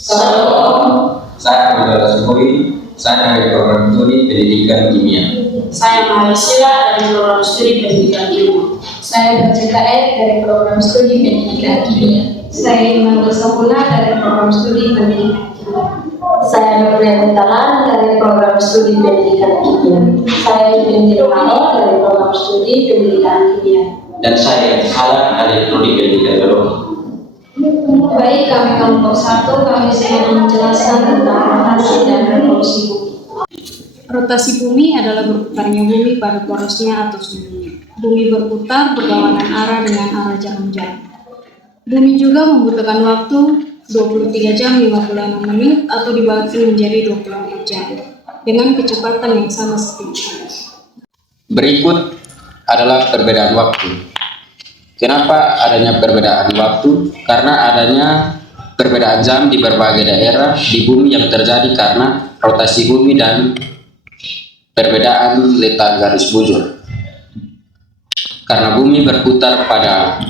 Salam. Saya Abdullah Suhobi, saya dari program studi pendidikan kimia. Saya Marisila dari program studi pendidikan ilmu. Saya Bercinta dari program studi pendidikan kimia. Saya Iman Sapula dari program studi pendidikan kimia. Saya Nurul Mutalan dari program studi pendidikan kimia. Saya Binti Romano dari program studi pendidikan kimia. Dan saya Halan dari prodi pendidikan biologi. Baik, kami kelompok 1, kami sedang menjelaskan tentang rotasi dan revolusi bumi. Rotasi bumi adalah berputarnya bumi pada porosnya atau sumbunya. Bumi berputar berlawanan arah dengan arah jarum jam. Bumi juga membutuhkan waktu 23 jam 56 menit atau dibagi menjadi 24 jam dengan kecepatan yang sama seperti Berikut adalah perbedaan waktu. Kenapa adanya perbedaan waktu? Karena adanya perbedaan jam di berbagai daerah di bumi yang terjadi karena rotasi bumi dan perbedaan letak garis bujur. Karena bumi berputar pada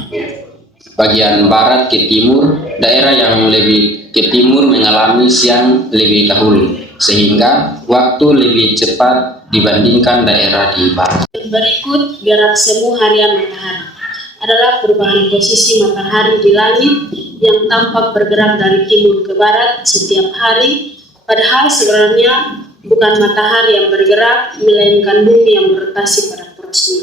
bagian barat ke timur, daerah yang lebih ke timur mengalami siang lebih dahulu, sehingga waktu lebih cepat dibandingkan daerah di barat. Berikut gerak semu harian matahari adalah perubahan posisi matahari di langit yang tampak bergerak dari timur ke barat setiap hari, padahal sebenarnya bukan matahari yang bergerak, melainkan bumi yang berotasi pada porosnya.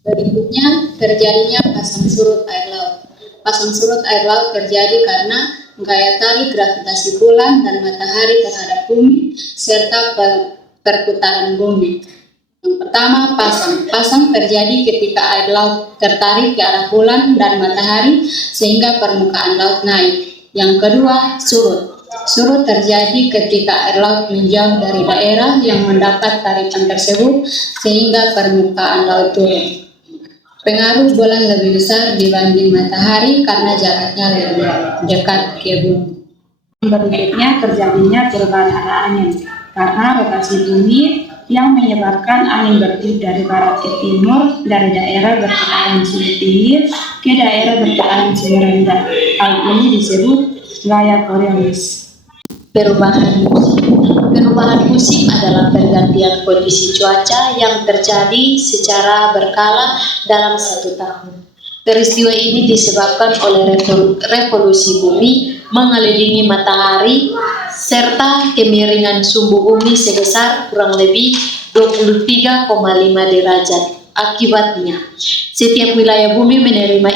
Berikutnya, terjadinya pasang surut air laut. Pasang surut air laut terjadi karena gaya tarik gravitasi bulan dan matahari terhadap bumi serta perputaran bumi. Yang pertama, pasang. Pasang terjadi ketika air laut tertarik ke arah bulan dan matahari sehingga permukaan laut naik. Yang kedua, surut. Surut terjadi ketika air laut menjauh dari daerah yang mendapat tarikan tersebut sehingga permukaan laut turun. Pengaruh bulan lebih besar dibanding matahari karena jaraknya lebih dekat ke bumi. Berikutnya terjadinya perubahan arah angin karena rotasi bumi yang menyebabkan angin bertiup dari barat ke timur, dari daerah bertekanan suhu tinggi ke daerah bertekanan suhu rendah. Hal ini disebut gaya Coriolis. Perubahan musim. Perubahan musim adalah pergantian kondisi cuaca yang terjadi secara berkala dalam satu tahun. Peristiwa ini disebabkan oleh revolusi bumi mengelilingi matahari serta kemiringan sumbu bumi sebesar kurang lebih 23,5 derajat. Akibatnya, setiap wilayah bumi menerima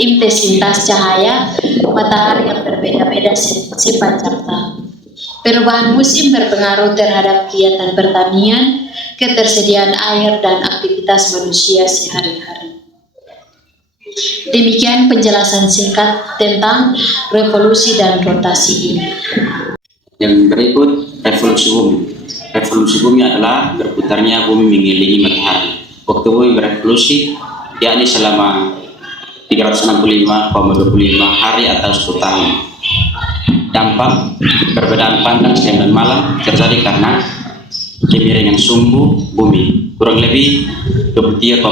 intensitas cahaya matahari yang berbeda-beda sepanjang tahun. Perubahan musim berpengaruh terhadap kegiatan pertanian, ketersediaan air, dan aktivitas manusia sehari-hari. Demikian penjelasan singkat tentang revolusi dan rotasi ini. Yang berikut, revolusi bumi. Revolusi bumi adalah berputarnya bumi mengelilingi matahari. Waktu bumi berevolusi, yakni selama 365,25 hari atau 10 tahun. Dampak perbedaan pandang siang dan malam terjadi karena kemiringan sumbu bumi kurang lebih 23,5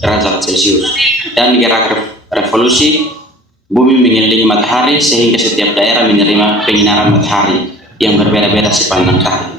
derajat Celcius dan gerak revolusi bumi mengelilingi matahari sehingga setiap daerah menerima penyinaran matahari yang berbeda-beda sepanjang tahun.